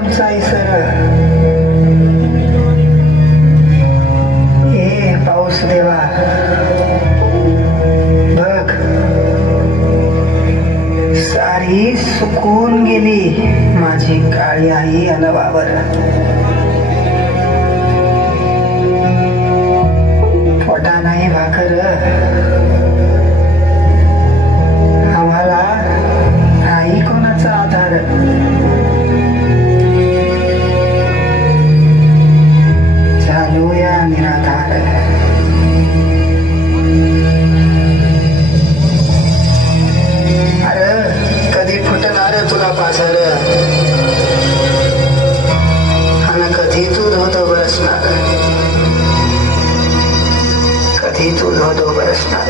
आमचा इसर. हे पाऊस देवा बघ, सारी सुकून गेली माझी काळी आई अनवावर. पोटा नाही भाकर, आम्हाला आई कोणाचा आधार. चालू या निराधार. अरे कधी फुटणार तुला पाझर, आणि कधी तू धोतो बरसणार, कधी तू धोतो बरसणार.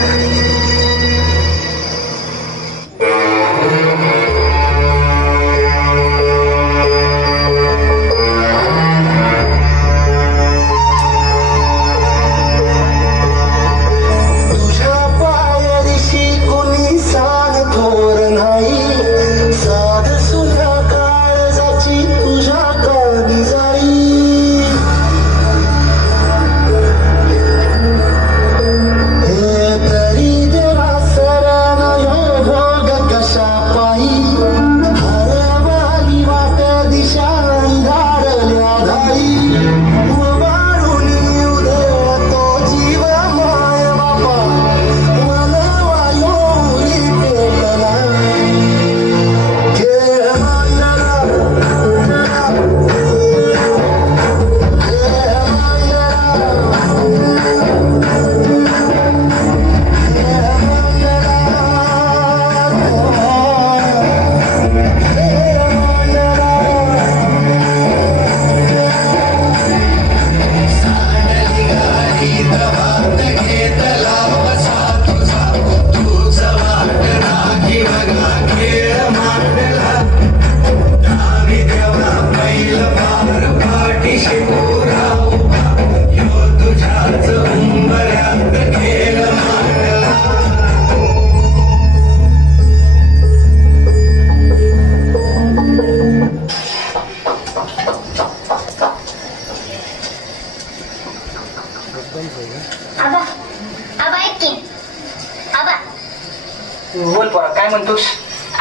बोल पोरा, काय म्हणतोस?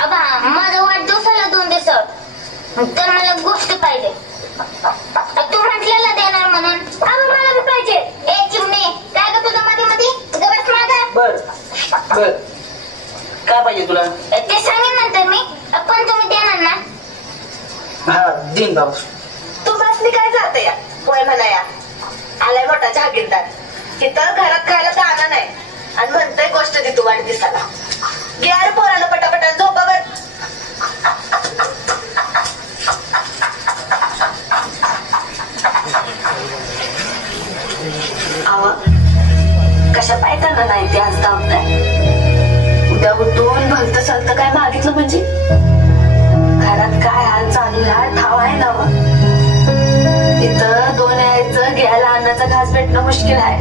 आबा माझा वाढदिवसाला 2 दिवसावर, तर मला गोष्ट पाहिजे. तू म्हटलेला देणार म्हणून. आबा मला बी पाहिजे. ए चिमणे, काय ग तुझं मध्ये मध्ये गबस मागा. बर बर, काय पाहिजे तुला? ते सांगेन नंतर मी, पण तुम्ही देणार ना? हा दिन बाबा. तू बसली काय जाते या होय म्हणा या. आलाय मोठा जहागीरदार, तिथं घरात खायला दाना नाही आणि म्हणतोय गोष्ट दे तू वाढदिवसाला. गे पोराला पटापटा झोपावर. कशा पायताना नाही ते आज धावताय. उद्या उठून भलत सलत काय मागितलं म्हणजे घरात काय हाल चालू आहे ठाव आहे ना. इथं 2 यायचं घ्यायला अन्नाचा घास भेटणं मुश्किल आहे.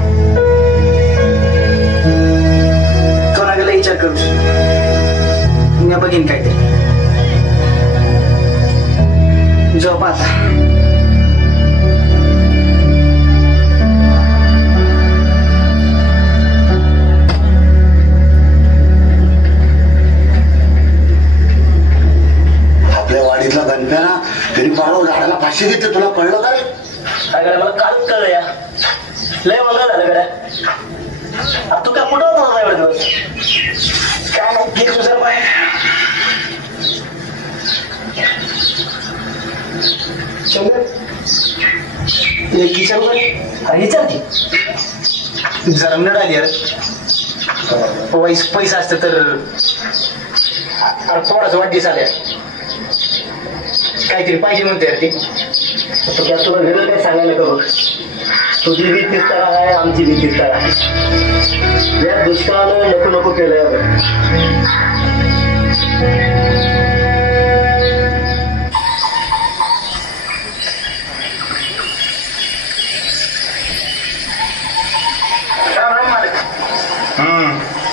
कोणाला विचार करूस, मी बघीन काहीतरी. झोप आता. आपल्या वाडीतला गणप्या ना तरी पाळव झाडाला 500 घेतले. तुला कळलं का रे? काय मला कालच कळलं या. लय मंगळ झालं गड्या. तू काय कुठं होता एवढे दिवस? काय मग घे तुझं बाय. किचन विचार की जरा मिळत आली यार. पैसा असतं तर थोडासा वाढदिवस आल्या काहीतरी पाहिजे म्हणते यार ती. तुला वेगळं काय सांगायला करू. तुझी बी तिस्तारा आहे, आमची बी तिस्तारा आहे. या दुष्काळानं नको नको केलंय.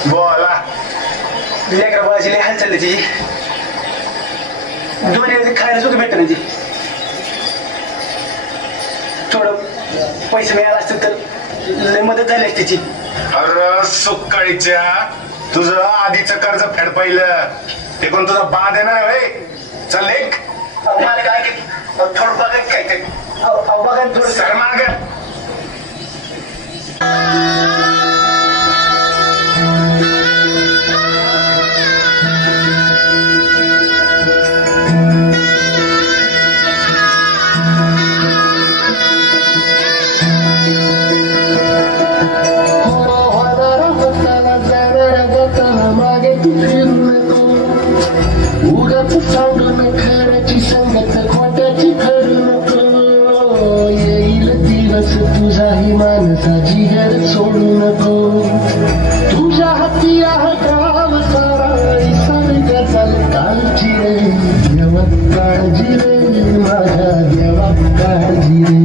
बोला. लेकरा बाळाची लय हाल चालली तिची. 2 खायला सुद्धा भेटत नाही ती. पैसे मिळाला असतील तर लय मदत झाली असती त्याची. अरे सुकाळीच्या तुझं आधीचं कर्ज फेड पाहिलं ते कोण तुझा बा देणार आहे. चल एक मला काय थोडं बघा काय ते बघा थोडं सर माग खऱ्याची संगत खोट्याची खरू नको येईल दिवस तुझाही माणसाची घर सोडू नको तुझ्या हाती आहे गाव सारा सर्ग चाल काळजी रे देवा काळजी रे माझ्या देवा काळजी रे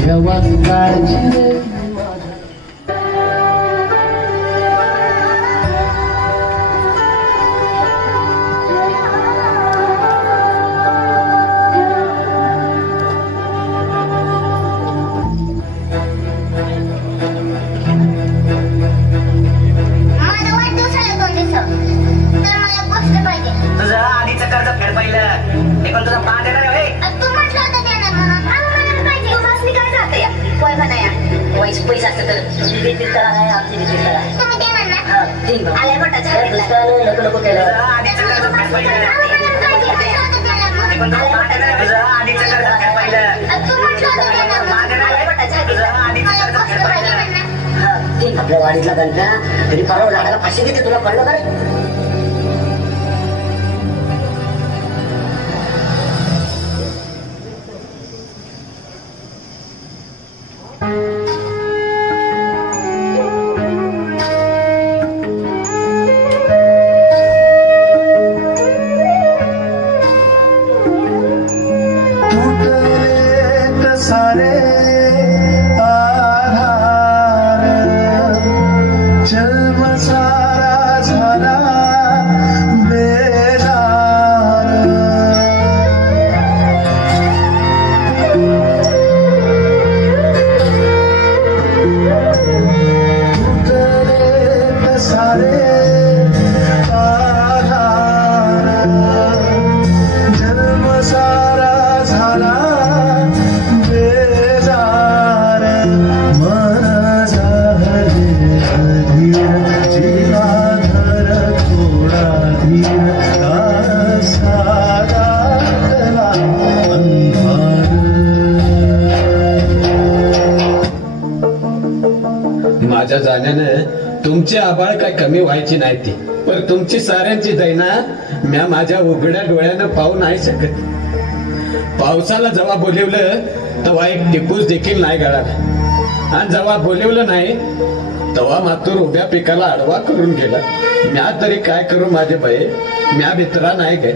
देवा काळजी रे. तुझं आधीचं कर्ज फेड पाहिलं ते कोण तुझा बा देणार आहे. तू म्हटलं होतं देणार म्हणून मला पाहिजे. तुम्हाला काय जाते या वय म्हणाया पैसे असते तर तुझी बेटी करा आहे आमची बेटी करा आहे. तुम्ही देणार ना. आल्या मोठा झाला नको केलं आधीचं कर्ज फेड पाहिलं ते कोण तुझा बा देणार आहे. तुझं आधीचं कर्ज फेड पाहिलं तू म्हटलं होतं देणार बा देणार आहे. तुझं आधीचं कर्ज फेड पाहिलं. आपल्या वाडीतला गणप्या तरी परवा झाडाला फाशी घेते तुला कळलं का रे. सारे आधार जन्म सारा झाला बेजार तुटले सारे आधार जन्म सारा झाला माझ्या जाण्यानं तुमची आबाळ काय कमी व्हायची नाही ती पण तुमची साऱ्यांची दैना म्या माझ्या उघड्या डोळ्यानं पाहू नाही शकत. पावसाला जेव्हा बोलवलं तेव्हा एक टिपूस देखील नाही गळाला आणि जेव्हा बोलवलं नाही तेव्हा मातूर उभ्या पिकाला आडवा करून गेला. म्या तरी काय करू माझे बाई म्या भित्रा नाही गे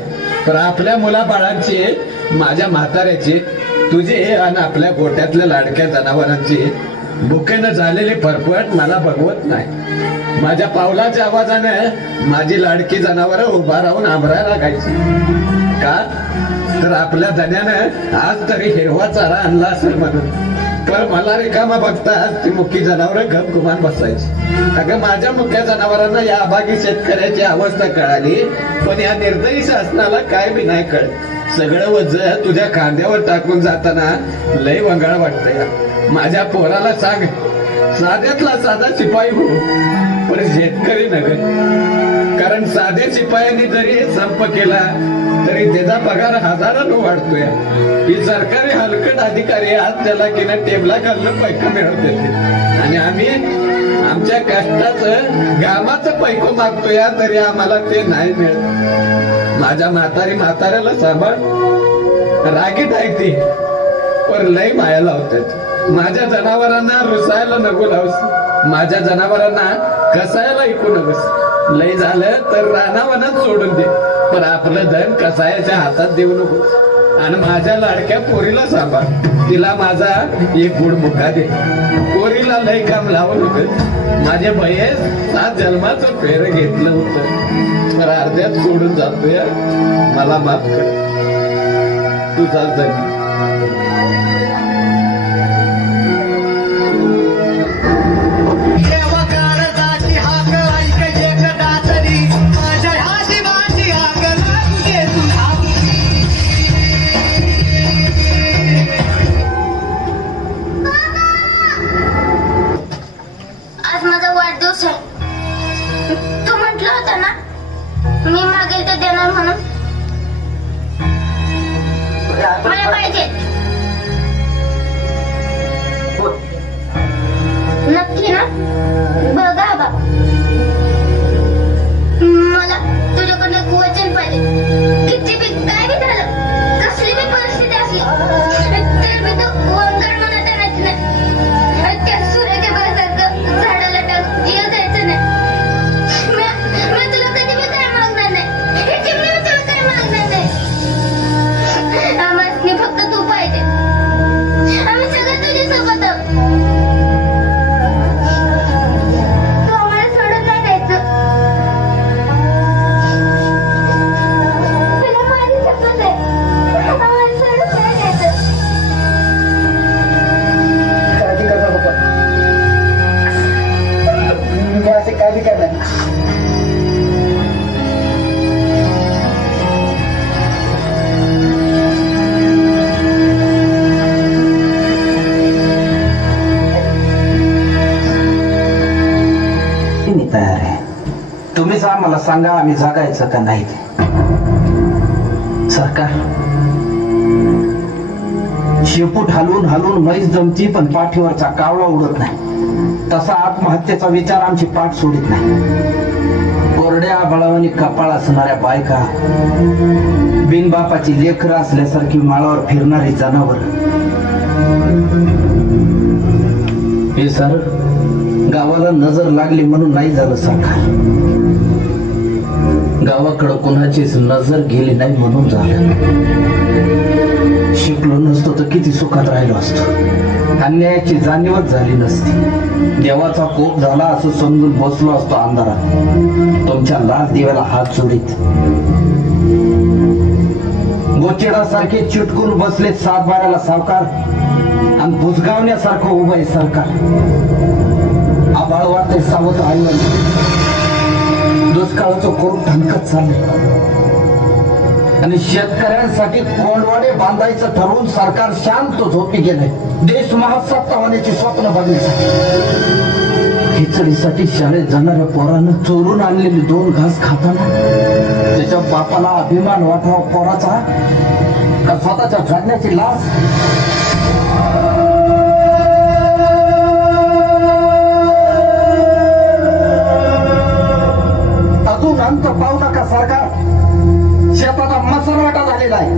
पण आपल्या मुलाबाळांची माझ्या म्हाताऱ्याची तुझे आणि आपल्या गोट्यातल्या लाडक्या जनावरांची भुकेनं झालेली फरफट मला बघवत नाही. माझ्या पावलाच्या आवाजाने माझी लाडकी जनावर उभा राहून आंबरायला लागायची का तर आपल्या धन्यानं आज तरी हिरवा चारा आणला असेल म्हणून. तर मला रिकामा बघताच ती मुख्य जनावर गप गुमान बसायची. अगं माझ्या मुख्य जनावरांना या अभागी शेतकऱ्याची अवस्था कळाली पण या निर्दयी शासनाला काय बी नाही कळत. सगळं वज तुझ्या खांद्यावर टाकून जाताना लय वंगाळ वाटतंय. माझ्या पोराला सांग साध्यातला साधा शिपाई हो पण शेतकरी नगर कारण साध्या शिपायांनी जरी संप केला तरी त्याचा पगार हजारानं वाढतोय. ही सरकारी हलकट अधिकारी आज त्याला किंवा टेबला घालणं पैका मिळवत देते आणि आम्ही आमच्या कष्टाचं गावाचं पैको मागतोय तरी आम्हाला ते नाही मिळत. माझ्या म्हाताऱ्याला सांभाळ रागीट आहे ती पण लय माया लावतात. माझ्या जनावरांना रुसायला नको लावस माझ्या जनावरांना कसायला ऐकू नकोस. लय झालं तर रानावनात सोडून दे पण आपलं धन कसायाच्या हातात देऊ नकोस. आणि माझ्या लाडक्या पोरीला सांभाळ तिला माझा एक गुड मुका दे. पोरीला लय काम लावू नकोस. माझ्या बयेस 7 जन्माचं फेर घेतलं होतं तर अर्ध्यात सोडून जातोय. मला माफ कर तुझा जगी मला पाहिजे. नक्की ना? बघा बा, मला तुझ्याकडनं एक वचन पाहिजे. किती बी काय बी झालं, कसली बी परिस्थिती असली तरी मी तो वंगण म्हणत आणायचं नाही. त्या सूर्याच्या बळासारखं झाडाला टाक येऊ द्यायचं नाही. मी तुला कधी बी काय मागणार नाही. हे चिमणी मी तुला काय मागणार नाही. आम्हाला फक्त तू पाहिजे. आम्ही सगळं तुझ्यासोबत आहोत. काय बी करणार. मी तयार आहे. तुम्हीच आम्हाला सांगा आम्ही जगायचं का नाही ते. सरकार शेपूट हलवून हलवून म्हैस जमती पण पाठीवरचा कावळा उडत नाही. तसा आत्महत्येचा विचार आमची पाठ सोडित नाही. कोरड्या बळावानी कपाळ असणाऱ्या बायका, बिनबापाची लेकरं असल्यासारखी माळावर फिरणारी जनावर. हे सर गावाला नजर लागली म्हणून नाही झालं सरकार. गावाकडं कोणाचीच नजर गेली नाही म्हणून झालं. शिकलो नसतो तर किती सुखात राहिलो असतो. अन्यायाची जाणीवच झाली नसती. देवाचा कोप झाला असं समजून बसलो असतो अंधारात तुमच्या लाच दिव्याला हात जोडीत. गोचिडासारखे चिटकून बसले सातबाऱ्याला सावकार आणि बुजगावण्यासारखं उभं आहे सरकार. आभाळ वाटते सावध आईवर दुष्काळाचं कोप धनकत चाललंय आणि शेतकऱ्यांसाठी कोंडवाडे बांधायचं ठरवून सरकार शांत झोपी गेलंय. देश महासत्ता होण्याची स्वप्न बघण्यासाठी. खिचडीसाठी शाळेत जाणाऱ्या पोरानं चोरून आणलेली 2 घास खाताना त्याच्या बापाला अभिमान वाटावा पोराचा का स्वतःच्या जगण्याची लाज. अजून अंत पाहू नका सरकार. शेताचा मसरवाटा झालेला आहे.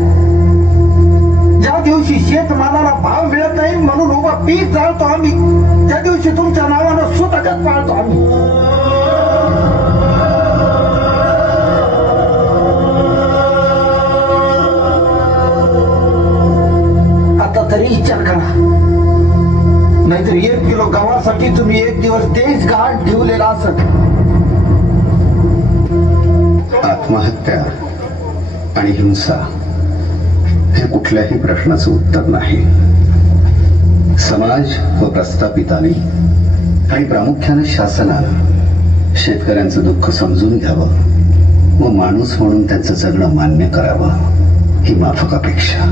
ज्या दिवशी शेतमालाला भाव मिळत नाही म्हणून उभा पीक जाळतो आम्ही, त्या दिवशी तुमच्या नावानं सुतकच पाळतो आम्ही. आता तरी विचार करा, नाहीतर 1 किलो गव्हासाठी तुम्ही 1 दिवस देश गहाण ठेवलेला असत. आत्महत्या आणि हिंसा हे कुठल्याही प्रश्नाचं उत्तर नाही. समाज व प्रस्थापितांनी आणि प्रामुख्याने शासनानं शेतकऱ्यांचं दुःख समजून घ्यावं व माणूस म्हणून त्यांचं जगणं मान्य करावं ही माफक अपेक्षा.